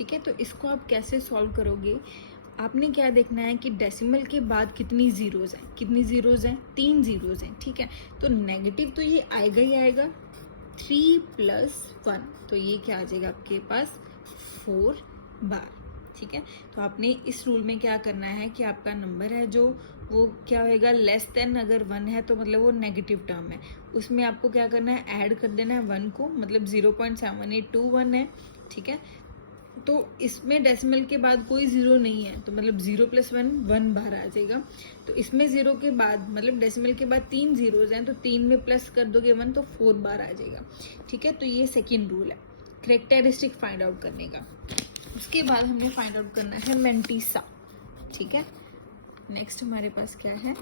ठीक है। तो इसको आप कैसे सॉल्व करोगे, आपने क्या देखना है कि डेसिमल के बाद कितनी जीरोज हैं, कितनी जीरोज हैं, 3 जीरोज हैं, ठीक है। तो नेगेटिव तो ये आएगा ही आएगा, 3 + 1, तो ये क्या आ जाएगा आपके पास 4 बार, ठीक है। तो आपने इस रूल में क्या करना है कि आपका नंबर है जो वो क्या होएगा, लेस देन अगर 1 है तो मतलब वो नेगेटिव टर्म है, उसमें आपको क्या करना है, ऐड कर देना है 1 को, मतलब 0.7821 है, ठीक है। तो इसमें डेसिमल के बाद कोई जीरो नहीं है, तो मतलब 0 + 1 1 बार आ जाएगा। तो इसमें जीरो के बाद मतलब डेसिमल के बाद 3 जीरोज हैं, तो 3 में प्लस कर दोगे 1 तो 4 बार आ जाएगा, ठीक है। तो ये सेकेंड रूल है कैरेक्टरिस्टिक फाइंड आउट करने का। उसके बाद हमें फाइंड आउट करना है मेंटिसा, ठीक है। नेक्स्ट हमारे पास क्या है,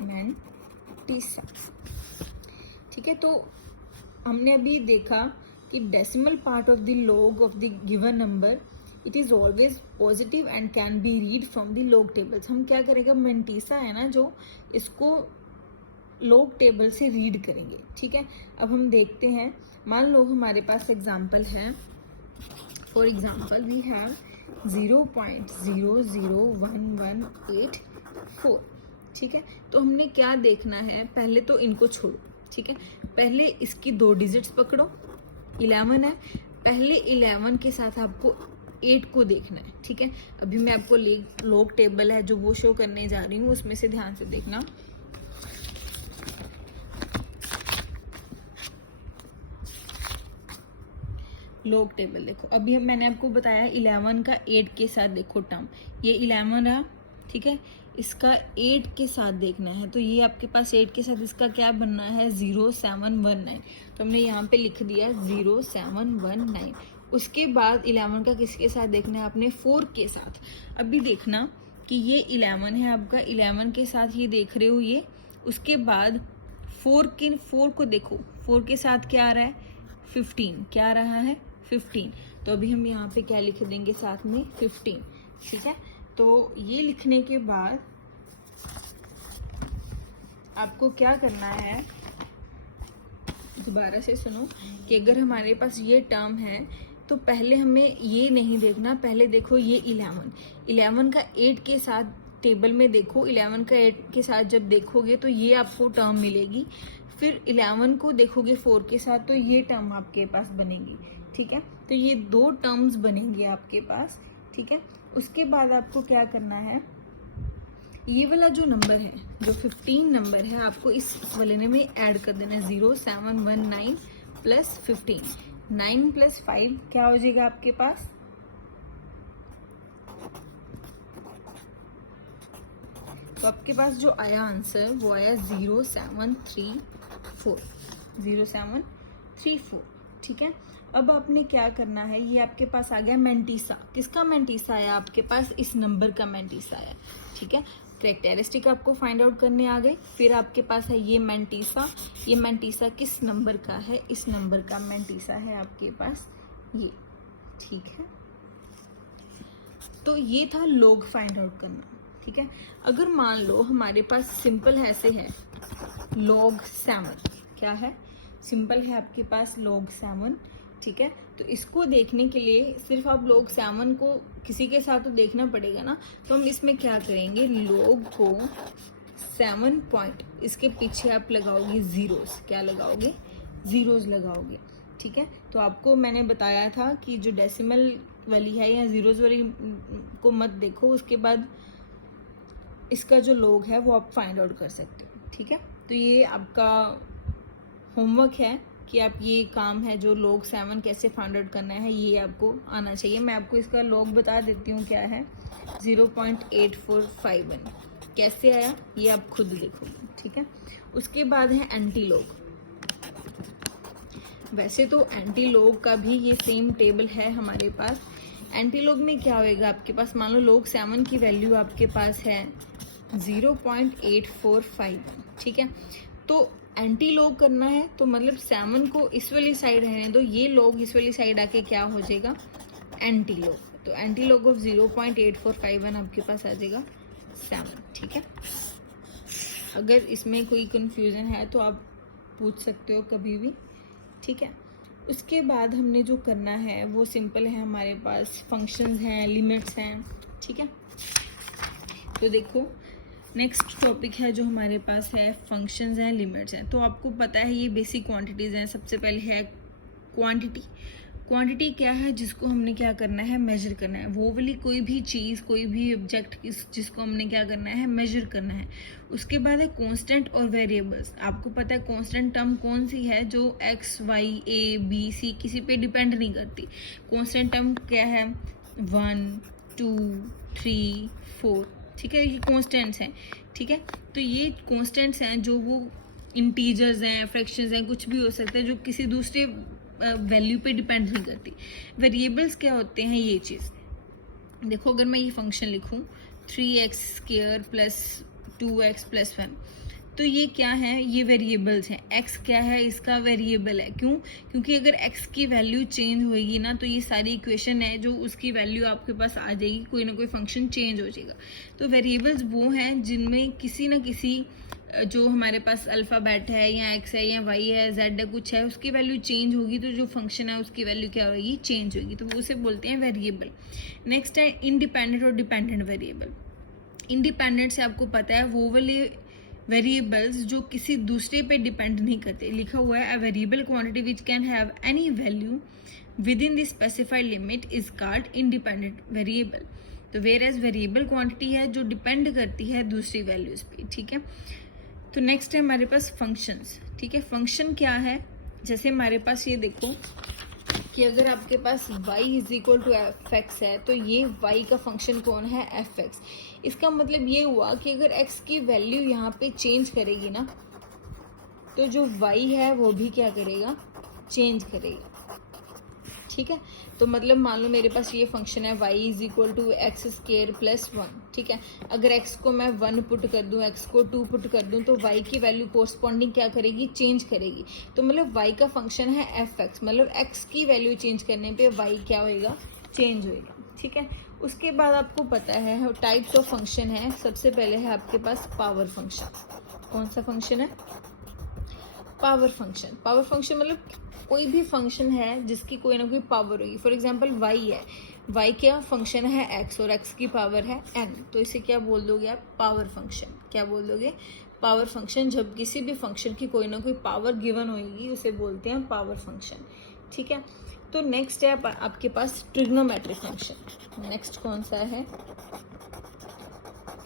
मेंटिसा, ठीक है। तो हमने अभी देखा कि decimal part of the log of the given number it is always positive and can be read from the log tables. हम क्या करेंगे, मेंटिसा है ना जो, इसको लॉग टेबल से रीड करेंगे, ठीक है। अब हम देखते हैं, मान लो हमारे पास एग्जाम्पल है, फॉर एग्जाम्पल वी हैव 0.001184, ठीक है। तो हमने क्या देखना है, पहले तो इनको छोड़ो, ठीक है। पहले इसकी 2 डिजिट्स पकड़ो, 11 है, पहले 11 के साथ आपको 8 को देखना है, ठीक है। अभी मैं आपको लॉग टेबल है जो वो शो करने जा रही हूँ, उसमें से ध्यान से देखना। लॉग टेबल देखो, अभी मैंने आपको बताया 11 का 8 के साथ देखो टर्म, ये 11 रहा, ठीक है। इसका 8 के साथ देखना है, तो ये आपके पास 8 के साथ इसका क्या बनना है, 0719, तो हमने यहाँ पे लिख दिया 0719। उसके बाद 11 का किसके साथ देखना है आपने, 4 के साथ। अभी देखना कि ये 11 है आपका, 11 के साथ ये देख रहे हो ये, उसके बाद 4 को देखो, 4 के साथ क्या आ रहा है, 15, क्या आ रहा है 15, तो अभी हम यहाँ पे क्या लिख देंगे साथ में 15, ठीक है। तो ये लिखने के बाद आपको क्या करना है, दोबारा से सुनो कि अगर हमारे पास ये टर्म है तो पहले हमें ये नहीं देखना, पहले देखो ये 11 का 8 के साथ टेबल में देखो, 11 का 8 के साथ जब देखोगे तो ये आपको टर्म मिलेगी, फिर 11 को देखोगे 4 के साथ तो ये टर्म आपके पास बनेगी, ठीक है। तो ये 2 टर्म्स बनेंगे आपके पास, ठीक है। उसके बाद आपको क्या करना है, ये वाला जो नंबर है, जो 15 नंबर है, आपको इस वाले में ऐड कर देना है, 0719 + 15, 9 + 5 क्या हो जाएगा आपके पास, तो आपके पास जो आया आंसर वो आया 0734, ठीक है। अब आपने क्या करना है, ये आपके पास आ गया मेंटिसा, किसका मेंटिसा आया आपके पास, इस नंबर का मेंटिसा आया, ठीक है। कैरेक्टरिस्टिक आपको फाइंड आउट करने आ गए, फिर आपके पास है ये मेंटिसा, ये मेंटिसा किस नंबर का है, इस नंबर का मेंटिसा है आपके पास ये, ठीक है। तो ये था लॉग फाइंड आउट करना, ठीक है। अगर मान लो हमारे पास सिंपल ऐसे है log 7, क्या है, सिंपल है आपके पास log 7, ठीक है। तो इसको देखने के लिए सिर्फ आप log 7 को किसी के साथ तो देखना पड़ेगा ना, तो हम इसमें क्या करेंगे, log को 7 पॉइंट इसके पीछे आप लगाओगे जीरोस, क्या लगाओगे, जीरोस लगाओगे, ठीक है। तो आपको मैंने बताया था कि जो डेसिमल वाली है या जीरोस वाली को मत देखो, उसके बाद इसका जो लॉग है वो आप फाइंड आउट कर सकते हो, ठीक है। तो ये आपका होमवर्क है कि आप ये काम है जो log 7 कैसे फाइंड आउट करना है, ये आपको आना चाहिए। मैं आपको इसका लॉग बता देती हूँ क्या है, 0.8451, कैसे आया ये आप खुद देखोगे, ठीक है। उसके बाद है एंटी लॉग, वैसे तो एंटी लॉग का भी ये सेम टेबल है हमारे पास। एंटी लॉग में क्या होएगा आपके पास, मान लो log 7 की वैल्यू आपके पास है 0.845, ठीक है। तो एंटी लॉग करना है तो मतलब 7 को इस वाली साइड रहने दो, ये लॉग इस वाली साइड आके क्या हो जाएगा, एंटी लॉग, तो एंटी लॉग ऑफ 0.8451 आपके पास आ जाएगा 7, ठीक है। अगर इसमें कोई कंफ्यूजन है तो आप पूछ सकते हो कभी भी, ठीक है। उसके बाद हमने जो करना है वो सिंपल है, हमारे पास फंक्शंस हैं, लिमिट्स हैं, ठीक है। तो देखो नेक्स्ट टॉपिक है जो हमारे पास है फंक्शंस हैं, लिमिट्स हैं। तो आपको पता है ये बेसिक क्वांटिटीज़ हैं। सबसे पहले है क्वांटिटी। क्वांटिटी क्या है? जिसको हमने क्या करना है, मेजर करना है। वो वाली कोई भी चीज़, कोई भी ऑब्जेक्ट जिसको हमने क्या करना है, मेजर करना है। उसके बाद है कांस्टेंट और वेरिएबल्स। आपको पता है कांस्टेंट टर्म कौन सी है? जो X Y A B C किसी पे डिपेंड नहीं करती। कांस्टेंट टर्म क्या है? 1 2 3 4, ठीक है, ये कांस्टेंट्स हैं, ठीक है। तो ये कांस्टेंट्स हैं जो वो इंटीजर्स हैं, फ्रैक्शंस हैं, कुछ भी हो सकता है, जो किसी दूसरे वैल्यू पे डिपेंड नहीं करती। वेरिएबल्स क्या होते हैं? ये चीज़ देखो, अगर मैं ये फंक्शन लिखूं 3x² प्लस 2x प्लस 1, तो ये क्या है? ये वेरिएबल्स हैं। x क्या है? इसका वेरिएबल है। क्यों? क्योंकि अगर x की वैल्यू चेंज होएगी ना, तो ये सारी इक्वेशन है जो उसकी वैल्यू आपके पास आ जाएगी, कोई ना कोई फंक्शन चेंज हो जाएगा। तो वेरिएबल्स वो हैं जिनमें किसी ना किसी जो हमारे पास अल्फ़ाबेट है या x है या y है, z है, कुछ है, उसकी वैल्यू चेंज होगी, तो जो फंक्शन है उसकी वैल्यू क्या होगी? चेंज होगी। तो वो उसे बोलते हैं वेरिएबल। नेक्स्ट है इंडिपेंडेंट और डिपेंडेंट वेरिएबल। इंडिपेंडेंट से आपको पता है वो वाले वेरिएबल्स जो किसी दूसरे पे डिपेंड नहीं करते। लिखा हुआ है a variable quantity which can have any value with in the specified limit is called independent variable. तो वेयर एज वेरिएबल क्वांटिटी है जो डिपेंड करती है दूसरी वैल्यूज पे, ठीक है। तो नेक्स्ट है हमारे पास फंक्शंस, ठीक है। फंक्शन क्या है? जैसे हमारे पास ये देखो कि अगर आपके पास y is equal to f x है, तो ये y का फंक्शन कौन है? F x. इसका मतलब ये हुआ कि अगर x की वैल्यू यहाँ पे चेंज करेगी ना, तो जो y है वो भी क्या करेगा? चेंज करेगा, ठीक है। तो मतलब मान लो मेरे पास ये फंक्शन है y is equal to x² plus 1, ठीक है। अगर x को मैं 1 पुट कर दूं, x को 2 पुट कर दूं, तो y की वैल्यू कोरस्पॉन्डिंग क्या करेगी? चेंज करेगी। तो मतलब y का फंक्शन है एफ एक्स, मतलब x की वैल्यू चेंज करने पे y क्या होएगा? चेंज होएगा, ठीक है। उसके बाद आपको पता है टाइप्स ऑफ फंक्शन है। सबसे पहले है आपके पास पावर फंक्शन। कौन सा फंक्शन है? Power function. पावर फंक्शन मतलब कोई भी फंक्शन है जिसकी कोई ना कोई पावर होगी। फॉर एग्जांपल y है, y क्या फंक्शन है? x, और x की पावर है n, तो इसे क्या बोल दोगे आप? Power function. क्या बोल दोगे? Power function. जब किसी भी फंक्शन की कोई ना कोई पावर गिवन होगी उसे बोलते हैं पावर फंक्शन, ठीक है। तो नेक्स्ट है आपके पास ट्रिग्नोमेट्रिक फंक्शन। नेक्स्ट कौन सा है?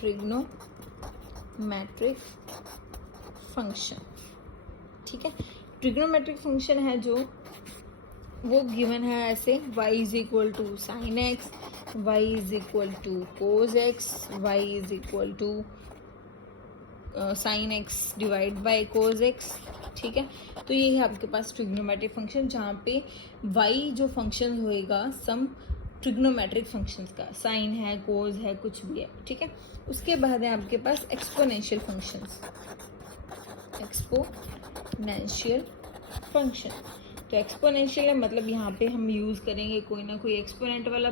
ट्रिग्नोमेट्रिक फंक्शन, ठीक है। ट्रिग्नोमेट्रिक फंक्शन है जो वो गिवन है ऐसे y is equal to sine x, y is equal to cos x, y is equal to sine x divide by cos x, ठीक है। तो ये है आपके पास ट्रिग्नोमेट्रिक फंक्शन, जहाँ पे y जो फंक्शन होएगा सम ट्रिग्नोमेट्रिक फंक्शंस का, साइन है, कोज है, कुछ भी है, ठीक है। उसके बाद है आपके पास एक्सपोनेंशियल फंक्शंस। एक्सपोनेंशियल फंक्शन, तो एक्सपोनेंशियल है मतलब यहाँ पे हम यूज़ करेंगे कोई ना कोई एक्सपोनेंट वाला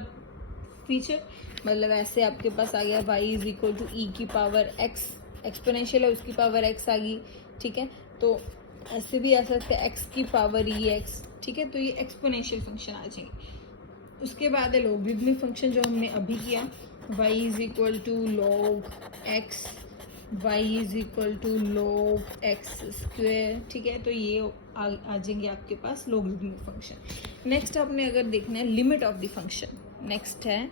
फीचर। मतलब ऐसे आपके पास आ गया y इज इक्वल टू ई की पावर x, एक्सपोनेंशियल है उसकी पावर x आ गई, ठीक है। तो ऐसे भी आ सकता है x की पावर ई एक्स, ठीक है। तो ये एक्सपोनेंशियल फंक्शन आ जाएंगे। उसके बाद है लॉगरिथमिक फंक्शन जो हमने अभी किया, y is equal to log x, y is equal to log x square, ठीक है। तो ये आ जाएंगे आपके पास लॉगरिथमिक फंक्शन। नेक्स्ट आपने अगर देखना है limit of the function. Next है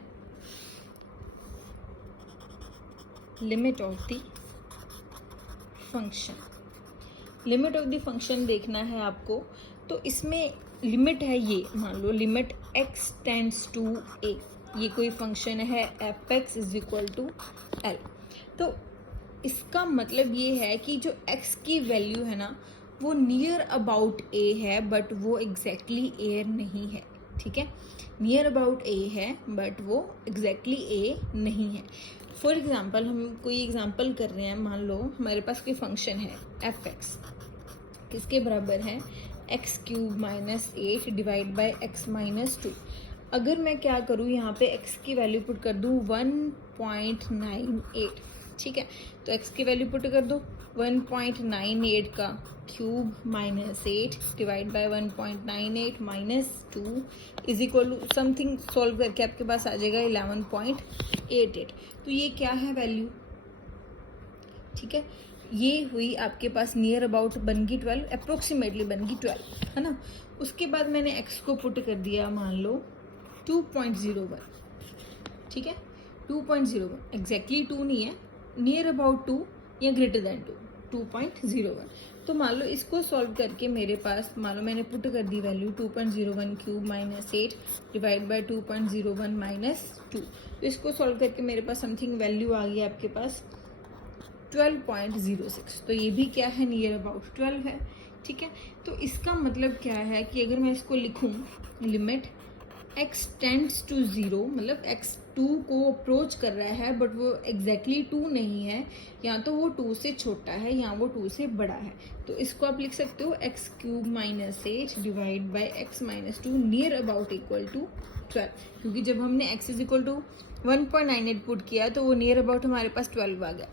limit of the function. Limit of the function देखना है आपको, तो इसमें लिमिट है ये, मान लो limit x tends to a, ये कोई फंक्शन है F X is equal to L. तो इसका मतलब ये है कि जो x की वैल्यू है ना वो नियर अबाउट a है, बट वो एग्जैक्टली a नहीं है, ठीक है। नियर अबाउट a है बट वो एग्जैक्टली a नहीं है। फॉर एग्जांपल हम कोई एग्जांपल कर रहे हैं, मान लो हमारे पास कोई फंक्शन है एफ एक्स, किसके बराबर है? x³ minus 8 divide by x minus 2। अगर मैं क्या करूँ यहाँ पे x की वैल्यू पुट कर दूँ 1.98, ठीक है। तो x की वैल्यू पुट कर दो, 1.98 का cube minus 8 divide by 1.98 minus 2 is equal to something, solve करके आपके पास आ जाएगा 11.88। तो ये क्या है वैल्यू, ठीक है। ये हुई आपके पास नियर अबाउट बन गई 12, अप्रोक्सीमेटली बन गई 12, है ना। उसके बाद मैंने x को पुट कर दिया, मान लो 2.01, ठीक है। 2.01 एग्जैक्टली 2 नहीं है, नियर अबाउट 2 या ग्रेटर देन 2.01। तो मान लो इसको सॉल्व करके मेरे पास, मान लो मैंने पुट कर दी value 2.01 cube minus 8 divide by 2.01 minus 2। तो इसको सॉल्व करके मेरे पास समथिंग वैल्यू आ गई आपके पास 12.06। तो ये भी क्या है, नियर अबाउट 12 है, ठीक है। तो इसका मतलब क्या है कि अगर मैं इसको लिखूं, लिमिट x टेंड्स टू 0, मतलब x 2 को अप्रोच कर रहा है बट वो एग्जैक्टली 2 नहीं है, या तो वो 2 से छोटा है या वो 2 से बड़ा है। तो इसको आप लिख सकते हो x cube minus 8 divide by x minus 2 near about equal to 12, क्योंकि जब हमने x is equal to 1.98 put किया तो वो नियर अबाउट हमारे पास 12 आ गया।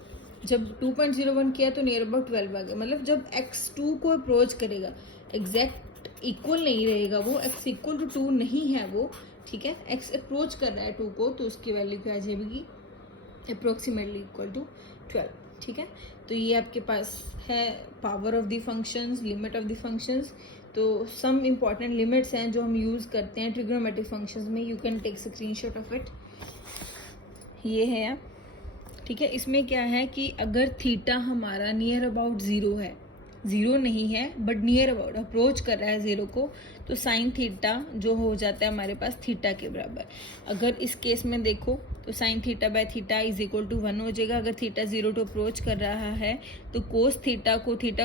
जब 2.01 किया तो नियर अबाउट 12 आ गया। मतलब जब x 2 को अप्रोच करेगा, एग्जैक्ट इक्वल नहीं रहेगा वो, x इक्वल टू 2 नहीं है वो, ठीक है। x अप्रोच कर रहा है 2 को, तो उसकी वैल्यू क्या आ जाएगी, अप्रोक्सीमेटली इक्वल टू 12, ठीक है। तो ये आपके पास है power of the functions, limit of the functions. तो सम इम्पॉर्टेंट लिमिट्स हैं जो हम यूज़ करते हैं ट्रिग्नोमेट्रिक फंक्शंस में, you can take screenshot of it. ये है, ठीक है। इसमें क्या है कि अगर थीटा हमारा नियर अबाउट 0 है, 0 नहीं है बट नियर अबाउट अप्रोच कर रहा है 0 को, तो साइन थीटा जो हो जाता है हमारे पास थीटा के बराबर। अगर इस केस में देखो तो sine theta by theta is equal to 1 हो जाएगा। अगर थीटा 0 टू अप्रोच कर रहा है तो कोस थीटा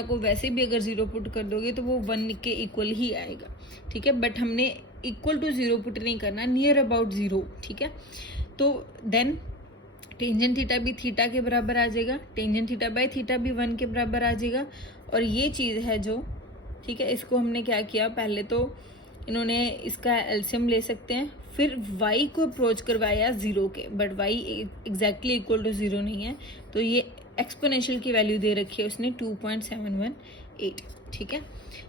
को वैसे भी अगर 0 पुट कर दोगे तो वो 1 के इक्वल ही आएगा, ठीक है। बट हमने इक्वल टू 0 पुट नहीं करना, नियर अबाउट 0, ठीक है। तो देन टेंजेंट थीटा भी थीटा के बराबर आ जाएगा, टेंजेंट थीटा बाय थीटा भी 1 के बराबर आ जाएगा। और ये चीज़ है जो, ठीक है, इसको हमने क्या किया, पहले तो इन्होंने इसका एलसीएम ले सकते हैं, फिर y को अप्रोच करवाया 0 के, but y exactly equal to 0 नहीं है, तो ये एक्सपोनेंशियल की वैल्यू दे रखी है उसने 2.718, ठीक है।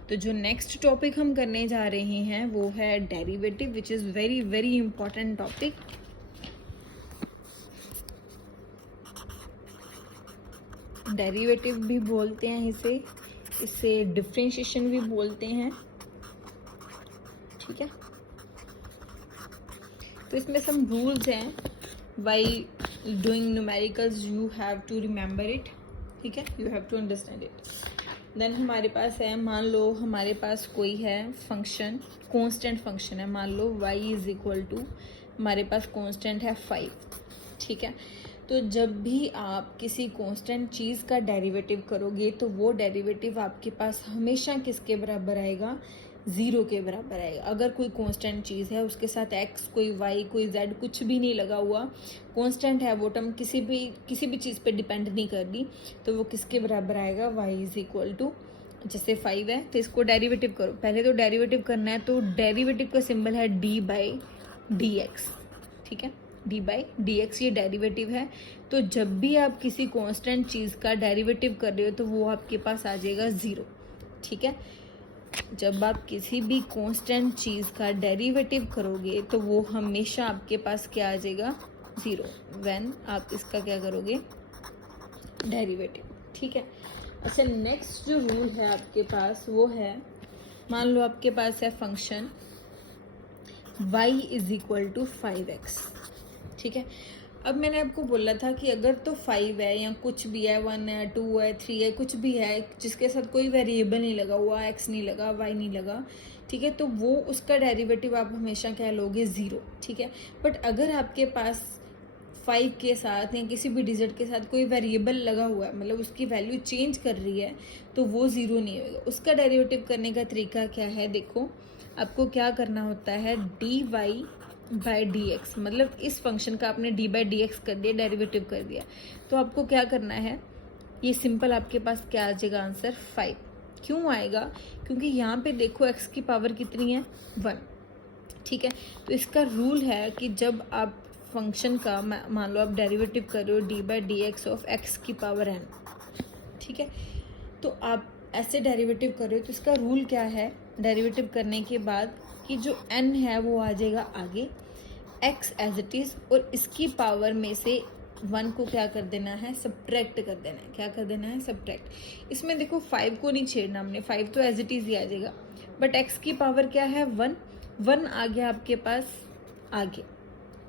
तो जो नेक्स्ट टॉपिक हम करने जा रहे हैं वो है derivative, which is very very important topic. Derivative भी बोलते हैं इसे डिफरेंशिएशन भी बोलते हैं, ठीक है। तो इसमें सम रूल्स हैं, while doing numericals you have to remember it, ठीक है, you have to understand it. Then हमारे पास है, मान लो हमारे पास कोई है फंक्शन, कांस्टेंट फंक्शन है, मान लो y इज इक्वल टू, हमारे पास कांस्टेंट है 5, ठीक है। तो जब भी आप किसी कांस्टेंट चीज़ का डेरिवेटिव करोगे तो वो डेरिवेटिव आपके पास हमेशा किसके बराबर आएगा, 0 के बराबर आएगा। अगर कोई कांस्टेंट चीज़ है उसके साथ x, कोई y, कोई z कुछ भी नहीं लगा हुआ, कांस्टेंट है वो टर्म किसी भी चीज़ पे डिपेंड नहीं कर रही, तो वो किसके बराबर आएगा, y इज इक्वल टू, जैसे 5 है तो इसको डेरिवेटिव करो। पहले तो डेरिवेटिव करना है, तो डेरिवेटिव का सिंबल है d बाई डी एक्स, ठीक है, d बाई डी एक्स ये डेरिवेटिव है। तो जब भी आप किसी कांस्टेंट चीज़ का डेरिवेटिव कर रहे हो तो वो आपके पास आ जाएगा 0, ठीक है। जब आप किसी भी कांस्टेंट चीज़ का डेरिवेटिव करोगे तो वो हमेशा आपके पास क्या आ जाएगा, 0, व्हेन आप इसका क्या करोगे, डेरिवेटिव, ठीक है। अच्छा, नेक्स्ट जो रूल है आपके पास वो है, मान लो आपके पास है function y is equal to 5x, ठीक है। अब मैंने आपको बोला था कि अगर तो 5 है या कुछ भी है, 1 है, 2 है, 3 है, कुछ भी है जिसके साथ कोई वेरिएबल नहीं लगा हुआ, x नहीं लगा, y नहीं लगा, ठीक है, तो वो उसका डेरिवेटिव आप हमेशा क्या लोगे, 0, ठीक है। बट अगर आपके पास 5 के साथ या किसी भी डिजिट के साथ कोई वेरिएबल लगा हुआ है, मतलब उसकी वैल्यू चेंज कर रही है, तो वो 0 नहीं होगा। उसका डेरिवेटिव करने का तरीका क्या है, देखो आपको क्या करना होता है, d Y by D x, मतलब इस फंक्शन का आपने डी बाई डी एक्स कर दिया, डेरिवेटिव कर दिया, तो आपको क्या करना है, ये सिंपल आपके पास क्या आ जाएगा आंसर, 5। क्यों आएगा, क्योंकि यहाँ पे देखो x की पावर कितनी है, 1, ठीक है। तो इसका रूल है कि जब आप फंक्शन का मान लो आप डेरिवेटिव कर रहे हो D by D x of x की पावर एन, ठीक है। तो आप ऐसे डेरिवेटिव कर रहे हो तो इसका रूल क्या है, डेरिवेटिव करने के बाद कि जो n है वो आ जाएगा आगे, x एज इट इज़, और इसकी पावर में से 1 को क्या कर देना है, सब्ट्रैक्ट कर देना है। क्या कर देना है, सब्ट्रैक्ट। इसमें देखो 5 को नहीं छेड़ना हमने, 5 तो एज इट इज़ ही आ जाएगा, बट x की पावर क्या है 1, 1 आ गया आपके पास आगे,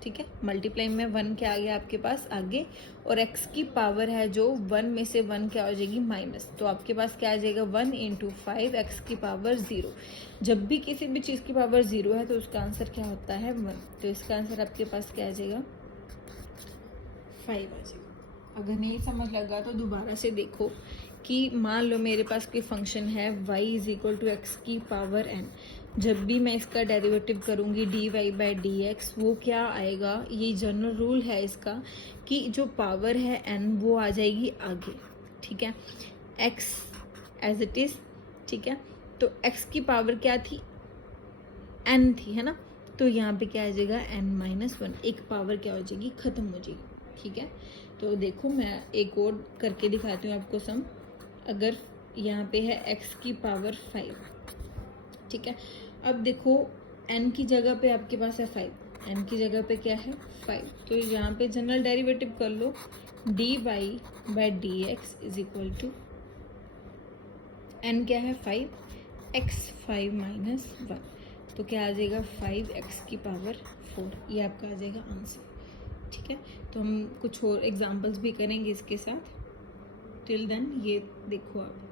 ठीक है। मल्टीप्लाई में 1 क्या आ गया आपके पास आगे, और x की पावर है जो 1 में से 1 क्या हो जाएगी माइनस, तो आपके पास क्या आ जाएगा 1 इंटू 5 x की पावर 0। जब भी किसी भी चीज़ की पावर 0 है तो उसका आंसर क्या होता है 1, तो इसका आंसर आपके पास क्या आ जाएगा 5 आ जाएगा। अगर नहीं समझ लगा तो दोबारा से देखो कि मान लो मेरे पास कोई फंक्शन है y is equal to x की पावर n, जब भी मैं इसका डेरिवेटिव करूँगी d Y by D x, वो क्या आएगा, ये जनरल रूल है इसका कि जो पावर है n वो आ जाएगी आगे, ठीक है, x एज इट इज़, ठीक है। तो x की पावर क्या थी, n थी, है ना, तो यहाँ पे क्या आ जाएगा n माइनस 1, एक पावर क्या हो जाएगी ख़त्म हो जाएगी, ठीक है। तो देखो मैं एक और करके दिखाती हूँ आपको सम। अगर यहाँ पे है x की पावर 5, ठीक है। अब देखो n की जगह पे आपके पास है 5, n की जगह पे क्या है 5, तो यहाँ पे जनरल डेरिवेटिव कर लो D Y by D X is equal to n क्या है 5, x 5 माइनस 1, तो क्या आ जाएगा 5x की पावर 4, ये आपका आ जाएगा आंसर, ठीक है। तो हम कुछ और एग्जांपल्स भी करेंगे इसके साथ, टिल देन ये देखो आप।